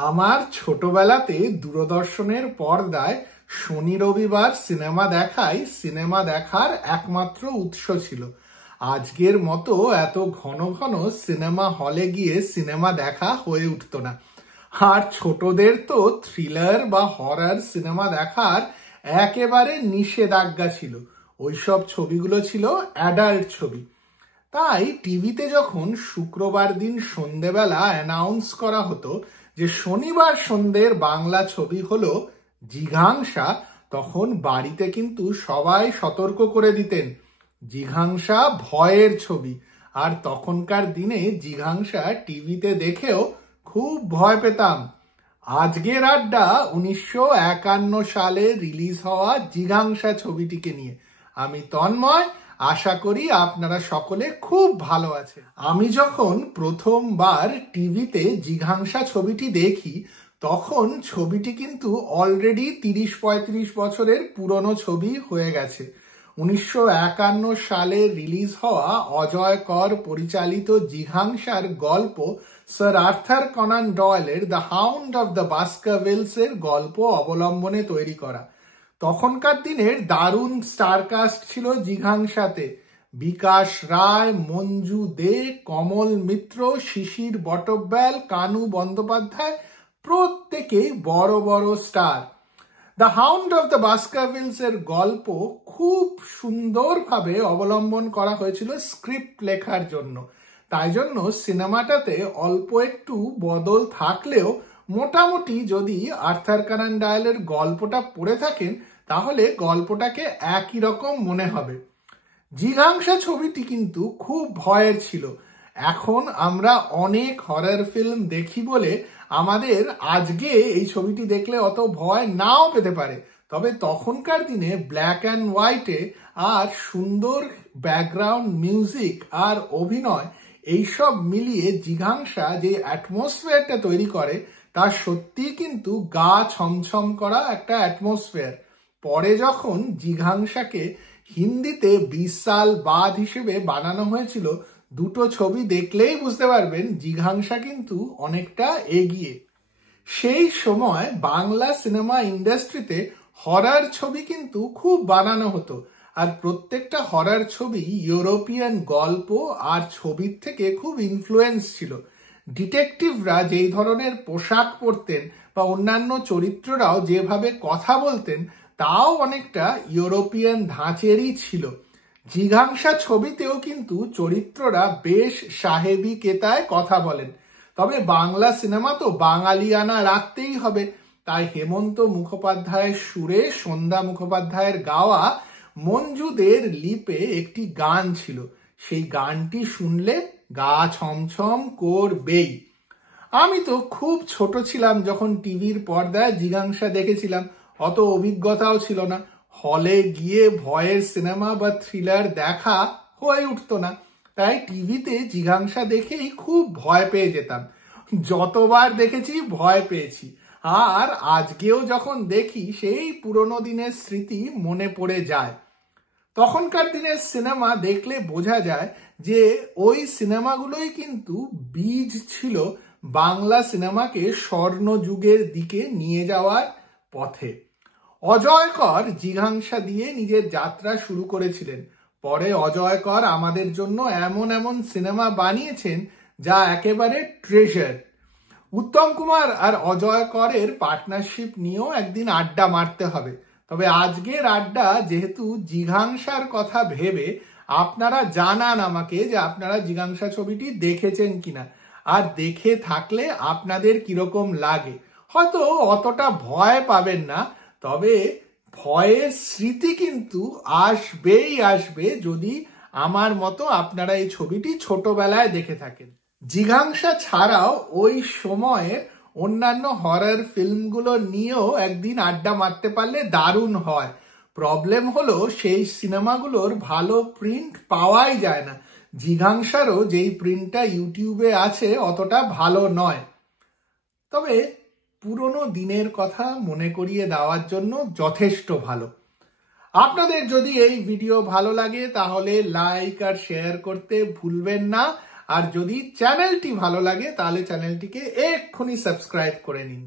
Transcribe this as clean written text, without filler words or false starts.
আমার ছোটবেলাতে দূরদর্শনের পর্দায় শনি রবিবার সিনেমা সিনেমা দেখার একমাত্র উৎস ছিল। আজকের মতো এত ঘন ঘন সিনেমা হলে গিয়ে সিনেমা দেখা হয়ে উঠতো না। আর ছোটদের তো থ্রিলার বা হরর সিনেমা দেখার একেবারে নিষেধাজ্ঞা ছিল। ওইসব ছবিগুলো ছিল অ্যাডাল্ট ছবি। তাই টিভিতে যখন শুক্রবার দিন সন্ধেবেলা অ্যানাউন্স করা হতো যে শনিবার সন্ধ্যের বাংলা ছবি হলো জিঘাংসা, তখন বাড়িতে কিন্তু সবাই সতর্ক করে দিতেন, জিঘাংসা ভয়ের ছবি। আর তখনকার দিনে জিঘাংসা টিভিতে দেখেও খুব ভয় পেতাম। আজকের আড্ডা 1951 সালে রিলিজ হওয়া জিঘাংসা ছবিটিকে নিয়ে। আমি তন্ময়, আশা করি আপনারা সকলে খুব ভালো আছেন। আমি যখন প্রথমবার টিভিতে জিঘাংসা ছবিটি দেখি তখন ছবিটি কিন্তু অলরেডি 30-35 বছরের পুরনো ছবি হয়ে গেছে। 1951 সালে রিলিজ হওয়া অজয় কর পরিচালিত জিঘাংসার গল্প স্যার আর্থার কনান ডয়েলের the Hound of the Baskervilles এর গল্প অবলম্বনে তৈরি করা। তখনকার দিনের দারুণ স্টারকাস্ট ছিল জিঘাংসাতে। বিকাশ রায়, মঞ্জু দে, কমল মিত্র, শিশির বটব্যাল, কানু বন্দ্যোপাধ্যায় প্রত্যেকেই বড় বড় star. The Hound of the Baskervilles এর গল্প খুব সুন্দরভাবে অবলম্বন করা হয়েছিল স্ক্রিপ্ট লেখার জন্য। তাই জন্য সিনেমাটাতে অল্প একটু বদল থাকলেও মোটামুটি যদি আর্থার কনান ডয়েলের গল্পটা পড়ে থাকেন তাহলে গল্পটাকে একই রকম মনে হবে। জিঘাংসা ছবিটি কিন্তু খুব ভয়ের ছিল। এখন আমরা অনেক হরর ফিল্ম দেখি বলে আমাদের আজকে এই ছবিটি দেখলে অত ভয় নাও পেতে পারে, তবে তখনকার দিনে ব্ল্যাক অ্যান্ড হোয়াইটে আর সুন্দর ব্যাকগ্রাউন্ড মিউজিক আর অভিনয় এইসব মিলিয়ে জিঘাংসা যে অ্যাটমসফিয়ারটা তৈরি করে তা সত্যি কিন্তু গা ছমছম করা একটা অ্যাটমসফিয়ার। পরে যখন জিঘাংসাকে হিন্দিতে 20 সাল বাদ হিসেবে বানানো হয়েছিল, দুটো ছবি দেখলেই বুঝতে পারবেন জিঘাংসা কিন্তু অনেকটা এগিয়ে। সেই সময় বাংলা সিনেমা ইন্ডাস্ট্রিতে হরর ছবি কিন্তু খুব বানানো হতো, আর প্রত্যেকটা হরর ছবি ইউরোপিয়ান গল্প আর ছবির থেকে খুব ইনফ্লুয়েন্স ছিল। ডিটেকটিভরা যেই ধরনের পোশাক পরতেন বা অন্যান্য চরিত্ররাও যেভাবে কথা বলতেন তাও অনেকটা ইউরোপিয়ান ধাঁচেরই ছিল। জিঘাংসা ছবিতেও কিন্তু চরিত্ররা বেশ সাহেবি কেতায় কথা বলেন। তবে বাংলা সিনেমা তো বাঙালিয়ানা রাখতেই হবে, তাই হেমন্ত মুখোপাধ্যায়ের সুরে সন্ধ্যা মুখোপাধ্যায়ের গাওয়া মঞ্জুদের লিপে একটি গান ছিল। সেই গানটি শুনলে গা ছমছম করবেই। আমি তো খুব ছোট ছিলাম যখন টিভির পর্দায় জিঘাংসা দেখেছিলাম, অত অভিজ্ঞতাও ছিল না। হলে গিয়ে ভয়ের সিনেমা বা থ্রিলার দেখা হয়ে উঠতো না, তাই টিভিতে জিঘাংসা দেখেই খুব ভয় পেয়ে যেতাম। যতবার দেখেছি ভয় পেয়েছি, আর আজকেও যখন দেখি সেই পুরোনো দিনের স্মৃতি মনে পড়ে যায়। তখনকার দিনের সিনেমা দেখলে বোঝা যায় যে ওই সিনেমাগুলোই কিন্তু বীজ ছিল বাংলা সিনেমাকে স্বর্ণযুগের দিকে নিয়ে যাওয়ার পথে। অজয় কর জিঘাংসা দিয়ে নিজের যাত্রা শুরু করেছিলেন। পরে অজয় কর আমাদের জন্য এমন এমন সিনেমা বানিয়েছেন যা একেবারে ট্রেজার। উত্তম কুমার আর অজয় করের পার্টনারশিপ নিয়েও একদিন আড্ডা মারতে হবে। তবে আজকের আড্ডা যেহেতু জিঘাংসার কথা ভেবে, আপনারা জানান আমাকে যে আপনারা জিঘাংসা ছবিটি দেখেছেন কিনা, আর দেখে থাকলে আপনাদের কিরকম লাগে। হয়তো অতটা ভয় পাবেন না, তবে ভয়ের স্মৃতি কিন্তু আসবেই আসবে যদি আমার মতো আপনারা এই ছবিটি ছোটবেলায় দেখে থাকেন। জিঘাংসা ছাড়াও ওই সময়ে অন্যান্য হরর ফিল্মগুলো নিয়েও একদিন আড্ডা মারতে পারলে দারুণ হয়। প্রবলেম হলো সেই সিনেমাগুলোর ভালো প্রিন্ট পাওয়াই যায় না। জিঘাংসারও যেই প্রিন্টটা ইউটিউবে আছে অতটা ভালো নয়, তবে পুরনো দিনের কথা মনে করিয়ে দেওয়ার জন্য যথেষ্ট ভালো। আপনাদের যদি এই ভিডিও ভালো লাগে তাহলে লাইক আর শেয়ার করতে ভুলবেন না। আর যদি চ্যানেলটি ভালো লাগে তাহলে চ্যানেলটিকে এক্ষুনি সাবস্ক্রাইব করে নিন।